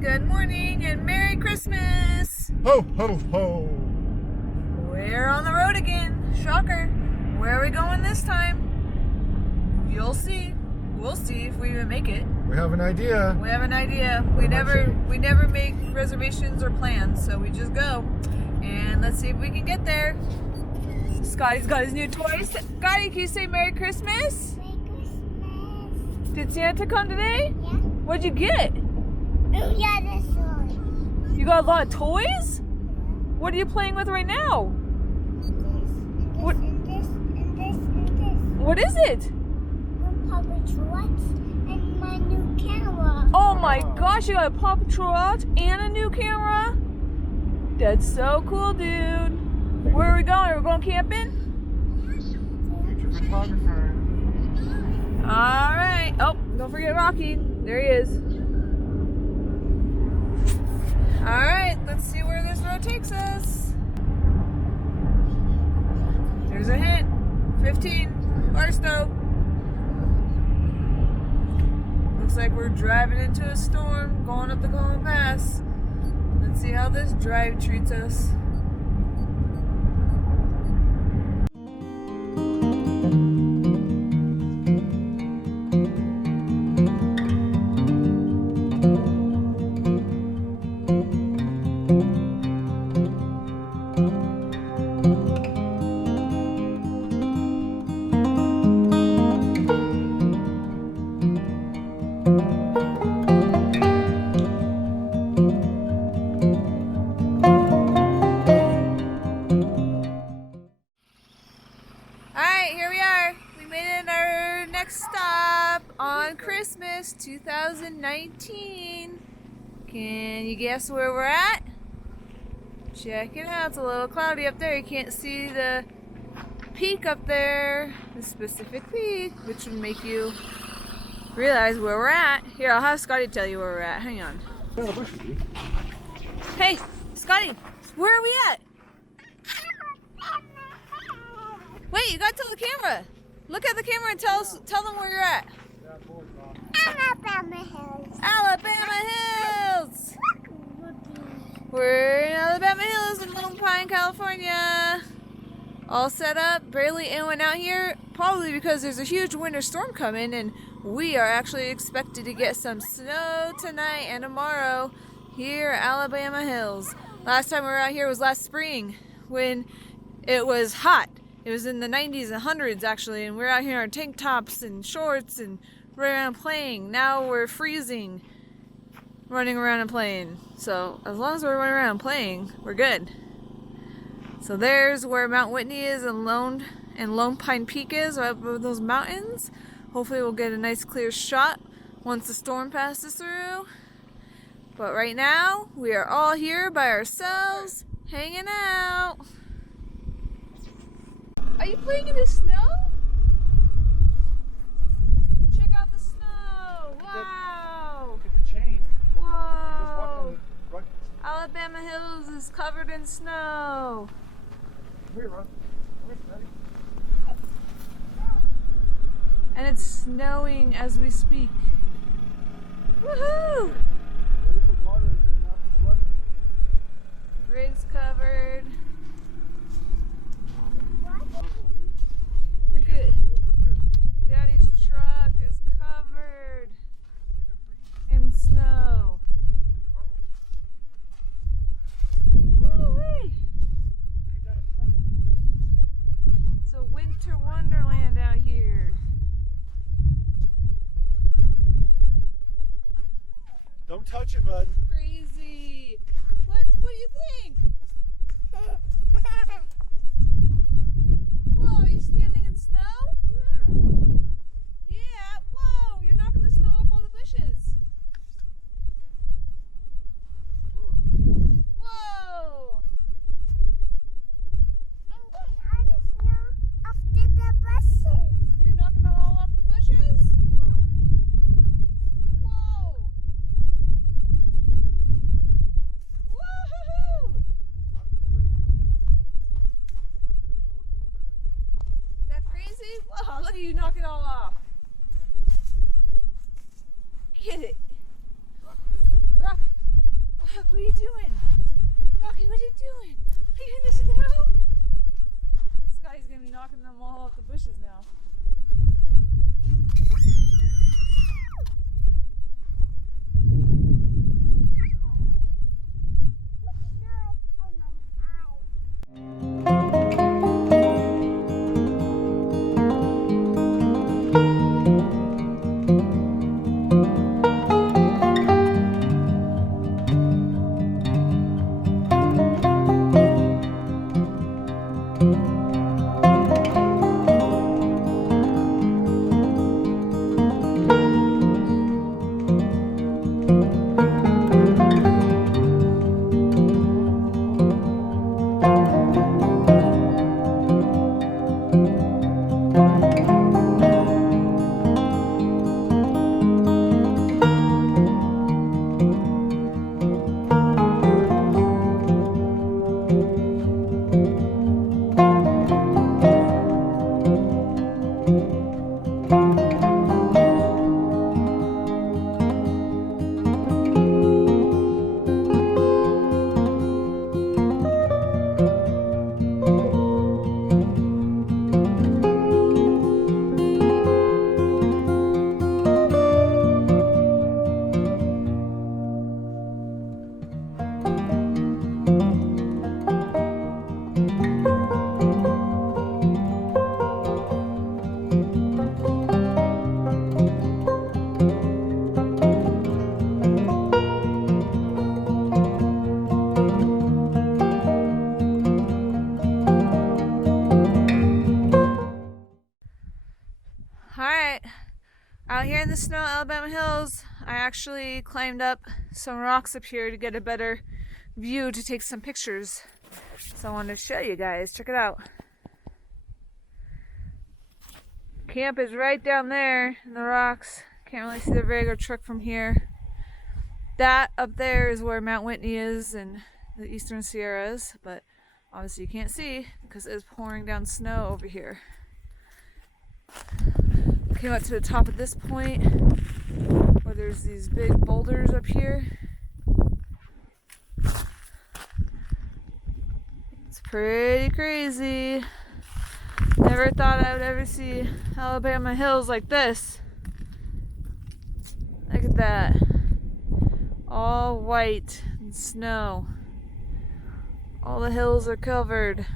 Good morning and Merry Christmas! Ho, ho, ho! We're on the road again. Shocker. Where are we going this time? You'll see. We'll see if we even make it. We have an idea. We have an idea. We never make reservations or plans, so we just go. And let's see if we can get there. Scotty's got his new toys. Scotty, can you say Merry Christmas? Merry Christmas. Did Santa come today? Yeah. What'd you get? Oh, yeah, that's all. You got a lot of toys? What are you playing with right now? What? And this, and this, and this. What is it? My Paw Patrol and my new camera. Oh my gosh, you got a Paw Patrol out and a new camera? That's so cool, dude. Where are we going? We're going camping? Future photographer. Alright. Oh, don't forget Rocky. There he is. Alright, let's see where this road takes us. There's a hint. 15. Barstow. Looks like we're driving into a storm, going up the Golden Pass. Let's see how this drive treats us. Stop on Christmas 2019. Can you guess where we're at? Check it out. It's a little cloudy up there. You can't see the peak up there, the specific peak, which would make you realize where we're at. Here, I'll have Scotty tell you where we're at. Hang on. Hey, Scotty, where are we at? Wait, you gotta tell the camera. Look at the camera and tell them where you're at. Alabama Hills. Alabama Hills. We're in Alabama Hills in Lone Pine, California. All set up. Barely anyone out here. Probably because there's a huge winter storm coming, and we are actually expected to get some snow tonight and tomorrow here at Alabama Hills. Last time we were out here was last spring when it was hot. It was in the 90s and 100s actually, and we're out here in our tank tops and shorts and running around playing. Now we're freezing, running around and playing. So as long as we're running around and playing, we're good. So there's where Mount Whitney is and Lone Pine Peak is, right above those mountains. Hopefully we'll get a nice clear shot once the storm passes through. But right now, we are all here by ourselves, hanging out. Are you playing in the snow? Check out the snow! Wow! Look at the chain. Whoa! Just walk on Alabama Hills is covered in snow. Here, Ron. Come here, And it's snowing as we speak. Woohoo! Ready for water and you're not sweating. Rig's covered. Look at Daddy's truck is covered in snow. Woo-wee! It's a winter wonderland out here. Don't touch it, bud. Crazy. What do you think? Whoa, are you standing in snow? Yeah. Whoa, you're knocking the snow off all the bushes. Whoa. And then all the snow after the buses. You're knocking it all off the bushes? Yeah. Whoa. Woohoo! Is that crazy? Whoa, look at you knock it all off. Get it. Rock. doing? Rocky, what are you doing? Are you in the snow? Scotty's gonna be knocking them all off the bushes now. Alright, out here in the snow, Alabama Hills, I actually climbed up some rocks up here to get a better view to take some pictures. So I wanted to show you guys. Check it out. Camp is right down there in the rocks. Can't really see the Winnebago truck from here. That up there is where Mount Whitney is and the Eastern Sierras, but obviously you can't see because it is pouring down snow over here. Came up to the top of this point where there's these big boulders up here. It's pretty crazy. Never thought I would ever see Alabama hills like this. Look at that. All white and snow. All the hills are covered.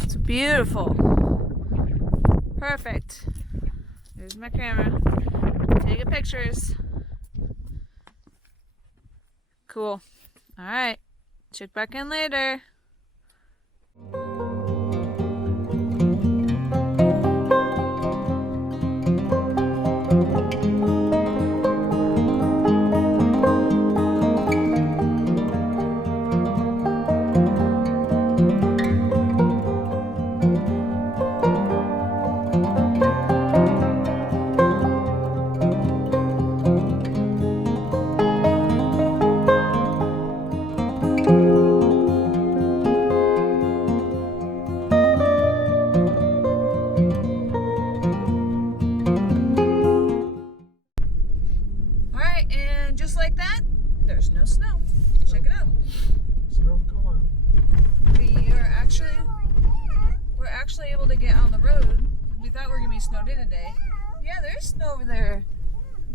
It's beautiful. Perfect. There's my camera. Taking pictures. Cool. Alright. Check back in later. There's no snow. Check it out. Snow's gone. We're actually able to get on the road. We thought we were gonna be snowed in today. Yeah, there's snow over there.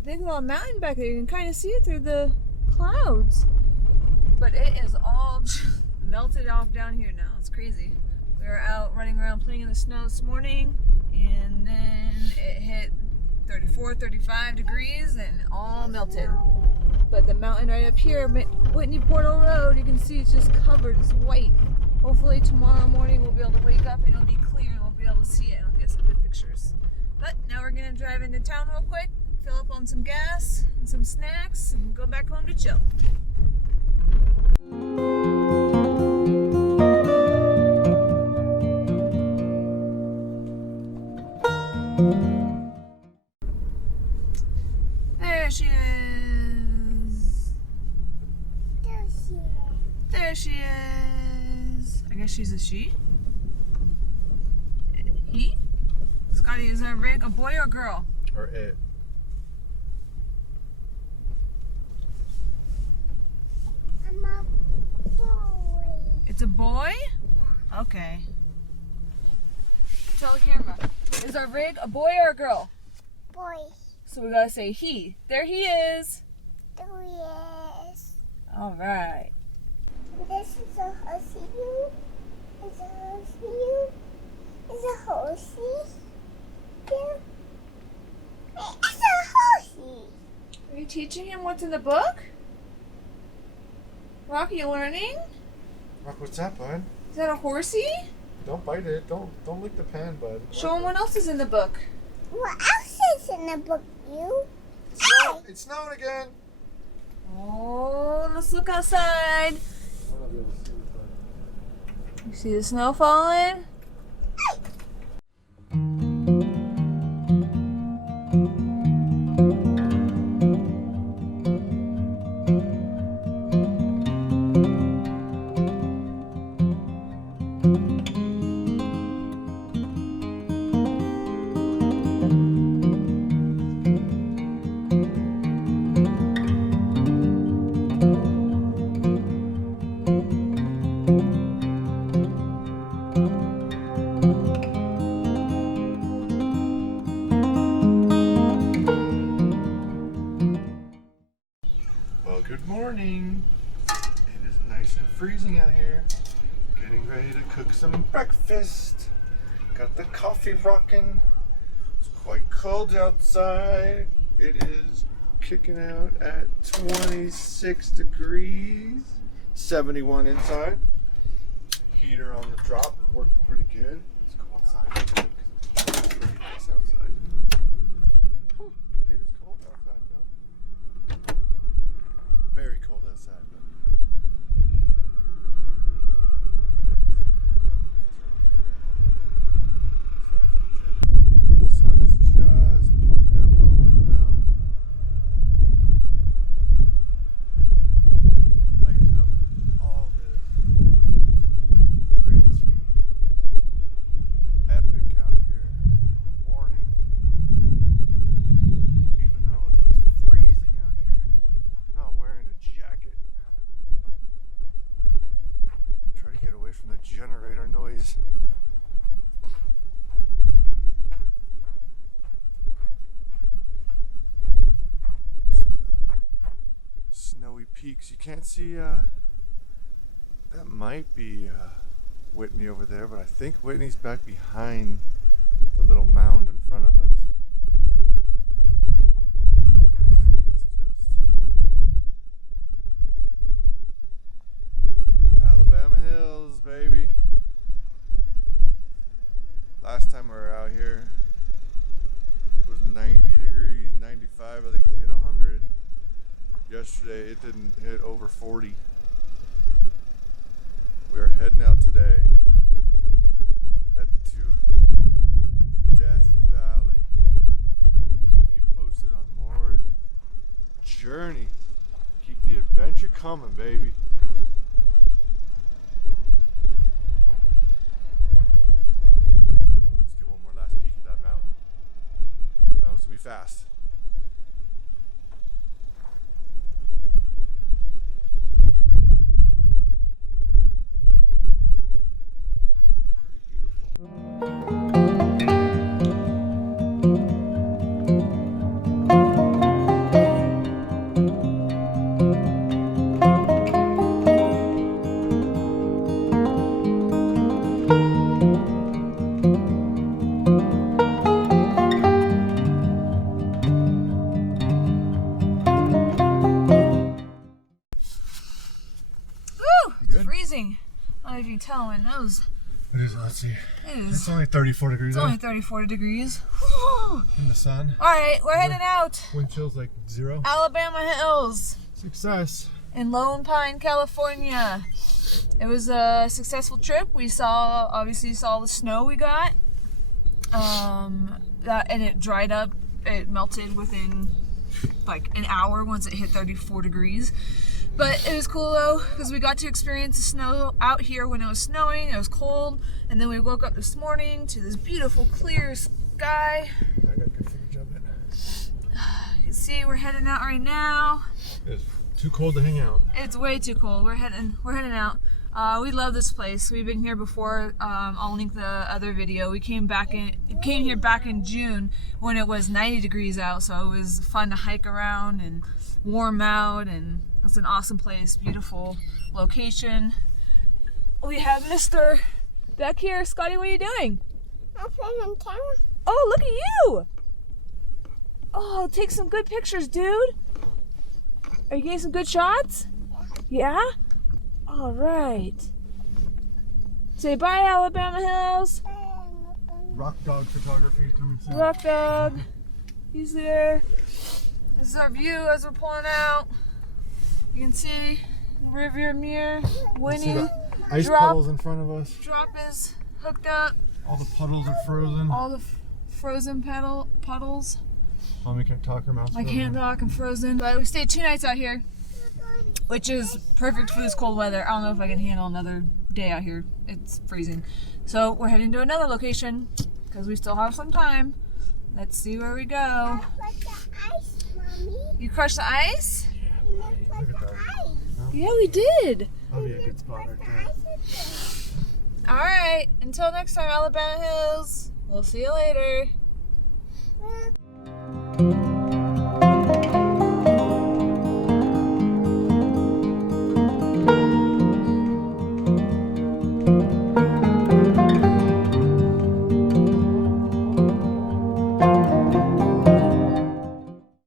Big little mountain back there. You can kind of see it through the clouds. But it is all melted off down here now. It's crazy. We were out running around playing in the snow this morning, and then it hit 34, 35 degrees and all melted. But the mountain right up here, Whitney Portal Road, you can see it's just covered. It's white. Hopefully tomorrow morning we'll be able to wake up and it'll be clear and we'll be able to see it and we'll get some good pictures. But now we're going to drive into town real quick, fill up on some gas and some snacks, and go back home to chill. There she is. There she is. I guess she's a she. He? Scotty, is there a boy or girl? Or it. I'm a boy. It's a boy? Yeah. Okay. Tell the camera. Is our rig a boy or a girl? Boy. So we gotta say he. There he is. 3 years. All right. This is a horsey. Is a horsey. Is a horsey. Yeah. It's a horsey. Are you teaching him what's in the book? Rock, are you learning? Rock, what's that, bud? Is that a horsey? Don't bite it. Don't lick the pan, bud. Show him what else is in the book. What else is in the book, you? It's snowing again. Oh, let's look outside. You see the snow falling? Well, good morning. It is nice and freezing out here. Getting ready to cook some breakfast. Got the coffee rocking. It's quite cold outside. It is kicking out at 26 degrees. 71 inside. Heater on the drop is working pretty good. Let's go outside. It's pretty nice outside. It is cold outside though. Very cold outside though. The sun is just peeking up over the mountain. Lighting up all this. Pretty epic out here in the morning. Even though it's freezing out here, I'm not wearing a jacket. Try to get away from the generator noise. See the snowy peaks. You can't see that might be Whitney over there, but I think Whitney's back behind the little mound in front of us. See, it's just Alabama Hills, baby. Last time we were out here, it was 90 degrees, 95. I think it hit 100. Yesterday, it didn't hit over 40. We are heading out today. Heading to Death Valley. Keep you posted on more journeys. Keep the adventure coming, baby. Let's get one more last peek at that mountain. Oh, it's gonna be fast. Freezing. I don't know if you can tell my nose. It is, let's see. It is. It's only 34 degrees It's out only 34 degrees. Whew. in the sun. All right, we're heading out. Wind chill's like 0. Alabama Hills Success. in Lone Pine, California. It was a successful trip. We obviously saw the snow we got. And it dried up. It melted within like an hour once it hit 34 degrees. But it was cool though, because we got to experience the snow out here when it was snowing. It was cold, and then we woke up this morning to this beautiful clear sky. I got good footage of it. You can see we're heading out right now. It's too cold to hang out. It's way too cold. We're heading out. We love this place. We've been here before. I'll link the other video. We came here back in June when it was 90 degrees out, so it was fun to hike around and warm out, and it's an awesome place. Beautiful location. We have Mr. back here. Scotty, what are you doing? I'm playing on camera. Oh, look at you! Oh, take some good pictures, dude. Are you getting some good shots? Yeah? All right. Say bye, Alabama Hills. Rock dog photography coming soon. Rock dog. He's there. This is our view as we're pulling out. You can see rearview mirror. Winnie. Ice puddles in front of us. Drop is hooked up. All the puddles are frozen. All the frozen puddles. Mommy can't talk, her mouth's I frozen. can't talk, I'm frozen. But we stayed 2 nights out here, which is perfect for this cold weather. I don't know if I can handle another day out here. It's freezing. So we're heading to another location because we still have some time. Let's see where we go. What's the ice, Mommy? You crushed the ice? Look at that. Yeah, we did. That'll be a good spot right there. All right. Until next time, Alabama Hills. We'll see you later.